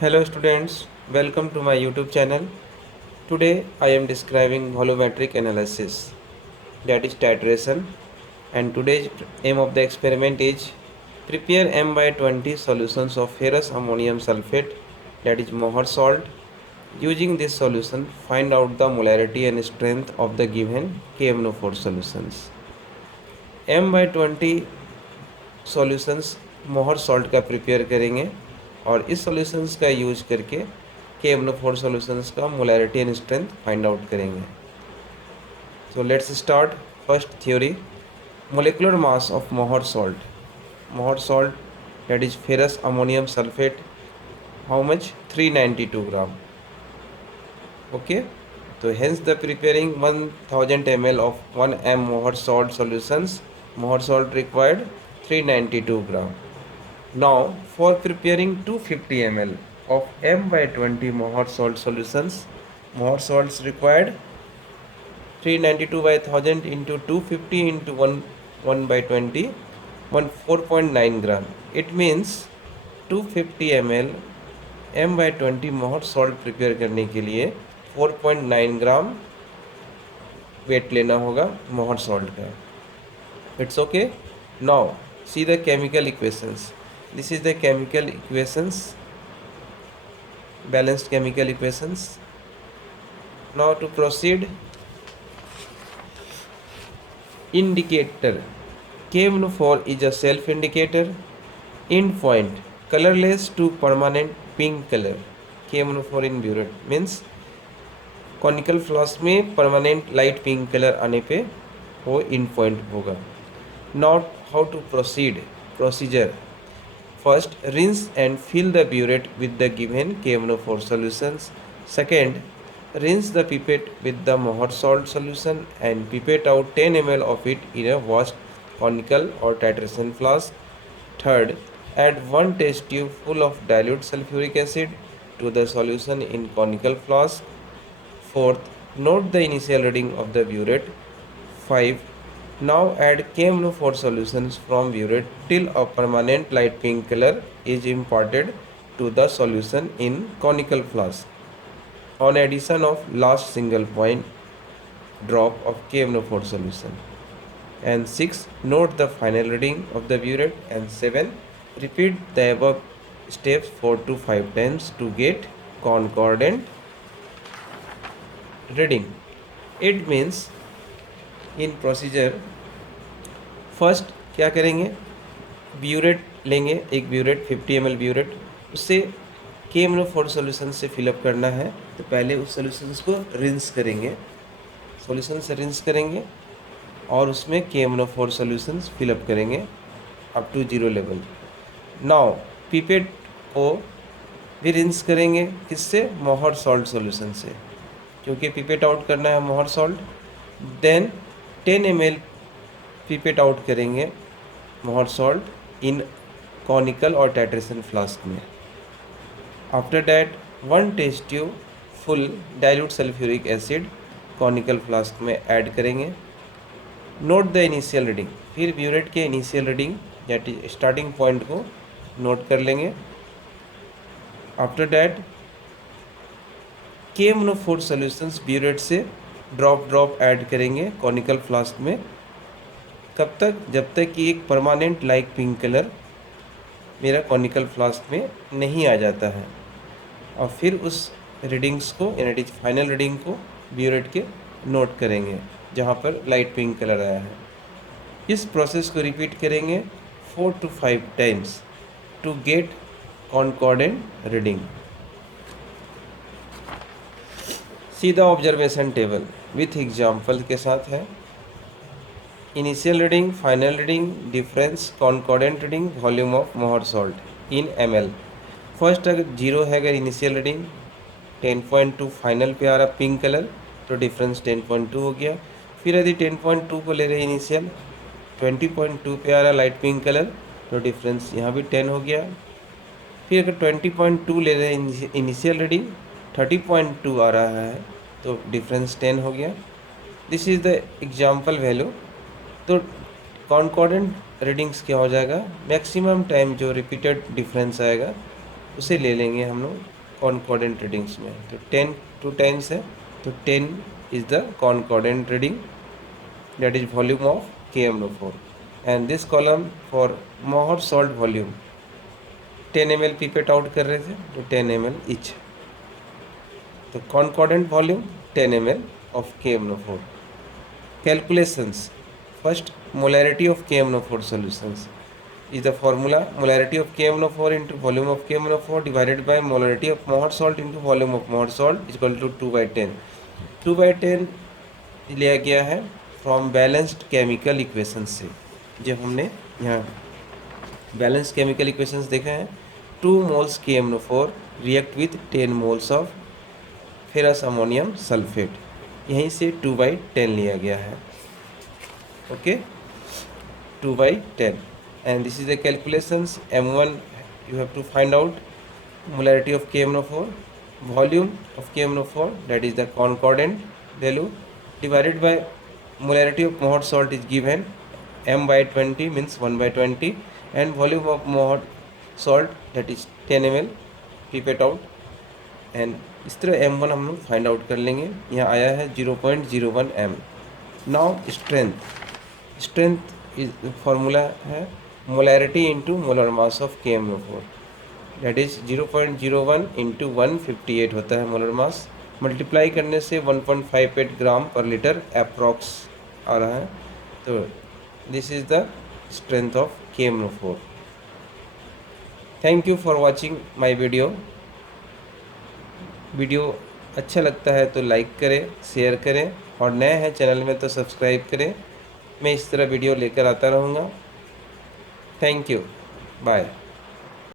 Hello students, welcome to my YouTube channel. Today I am describing volumetric analysis, that is titration, and today's aim of the experiment is prepare M by 20 solutions of ferrous ammonium sulfate, that is Mohr salt. Using this solution, find out the molarity and strength of the given KMnO4 solutions. M by 20 solutions मोहर salt का prepare करेंगे और इस solutions का use करके KMnO4 solutions का molarity and strength find out करेंगे. So let's start. First theory, molecular mass of Mohr salt that is ferrous ammonium sulfate, how much? 392 gram. Okay, so hence the preparing 1000 ml of 1 m mohr salt solutions, mohr salt required 392 gram. Now for preparing 250 ml of m by 20 mohr salt solutions, mohr salts required 392 by 1000 into 250 into 1 by 20, 4.9 gram. It means 250 ml m by 20 मोहर salt prepare करने के लिए 4.9 gram weight लेना होगा मोहर salt का. It's okay. Now see the chemical equations. This is the chemical equations, balanced chemical equations. Now to proceed, indicator KMnO4 is a self indicator. End point colorless to permanent pink color. KMnO4 in burette means conical flask में permanent light pink colour आने पे वो end point होगा. Not how to proceed. Procedure, first rinse and fill the burette with the given KMnO4 solutions. Second, rinse the pipette with the mohr salt solution and pipette out 10 ml of it in a washed conical or titration flask. Third, add 1 test tube full of dilute sulfuric acid to the solution in conical flask. Fourth, note the initial reading of the burette. 5. Now add KMnO4 solutions from burette till a permanent light pink color is imparted to the solution in conical flask on addition of last single point drop of KMnO4 solution. And 6. Note the final reading of the burette. And 7. Repeat the above steps 4 to 5 times to get concordant reading. It means in procedure, first क्या करेंगे, burette लेंगे, एक burette 50 ml burette, उससे KMnO4 solution से fill up करना है. तो पहले उस सॉल्यूशंस को रिंस करेंगे, सॉल्यूशन से रिंस करेंगे और उसमें KMnO4 सॉल्यूशंस फिलअप करेंगे up to 0 level. Now pipette को भी रिंस करेंगे, किससे? मोहर सॉल्ट सॉल्यूशन से, क्योंकि पिपेट आउट करना है Mohr salt. Then 10 ml pipette out करेंगे मोहर सॉल्ट इन कॉनिकल और टाइट्रेशन फ्लास्क में. After that 1 test tube full dilute sulphuric acid conical flask में ऐड करेंगे. Note the initial reading. फिर ब्यूरेट के initial reading that is starting point को note कर लेंगे. After that KMnO4 solutions burette से ड्रॉप ऐड करेंगे कॉनिकल फ्लास्क में. कब तक? जब तक कि एक परमानेंट लाइट पिंक कलर मेरा कॉनिकल फ्लास्क में नहीं आ जाता है. और फिर उस रीडिंग्स को यानी फाइनल रीडिंग को ब्यूरेट के नोट करेंगे जहाँ पर लाइट पिंक कलर आया है. इस प्रोसेस को रिपीट करेंगे 4 to 5 times to get concordant reading. सीधा ऑब्जर्वेशन टेबल विथ एग्जाम्पल के साथ है. Initial reading, final reading, difference, concordant reading, volume of Mohr salt in ml. First अगर 0 है, अगर इनिशियल रीडिंग 10.2 फाइनल पे आ रहा पिंक कलर, तो डिफरेंस 10.2 हो गया. फिर यदि 10.2 को ले रहे इनिशियल, 20.2 पे आ रहा लाइट पिंक कलर, तो डिफरेंस यहाँ भी 10 हो गया. फिर अगर 20.2 ले रहे इनिशियल रीडिंग, 30.2 आ रहा है, तो डिफरेंस 10 हो गया. This is the example value. तो कॉन्कॉर्डेंट रीडिंग्स क्या हो जाएगा? मैक्सिमम टाइम जो रिपीटेड डिफरेंस आएगा उसे ले लेंगे हम लोग कॉन्कॉर्डेंट रीडिंग्स में। तो 10 to 10 है, तो 10 is the concordant reading, that is volume of KMnO4, and this column for Mohor salt volume 10 ml pipette out कर रहे थे, तो 10 ml each, तो concordant volume 10 ml of KMnO4. Calculations: first, molarity of KMnO4 solutions is the formula molarity of KMnO4 into volume of KMnO4 divided by molarity of Mohor salt into volume of Mohor salt is equal to 2/10. 2/10 लिया गया है from balanced chemical equation से। जब हमने यहाँ balanced chemical equations देखे हैं, 2 moles KMnO4 react with 10 moles of ferrous ammonium sulphate, यहीं से 2/10 लिया गया है। Okay, 2/10, and this is the calculations. M1 you have to find out molarity of KMnO4, volume of KMnO4 that is the concordant value divided by molarity of Mohor salt is given m/20 means 1/20, and volume of Mohor salt that is 10 ml pipette out, and इस तरह M1 हम लोग find out कर लेंगे। यहाँ आया है 0.01 m। Now strength is formula है molarity into molar mass of KMnO4, that is 0.01 into 158 होता है मोलर मास, मल्टीप्लाई करने से 1.58 ग्राम पर लीटर अप्रॉक्स आ रहा है। तो this is the strength of KMnO4। Thank you for watching my video. Video अच्छा लगता है तो लाइक करें, शेयर करें, और नए हैं चैनल में तो सब्सक्राइब करें। मैं इस तरह वीडियो लेकर आता रहूँगा। Thank you, bye.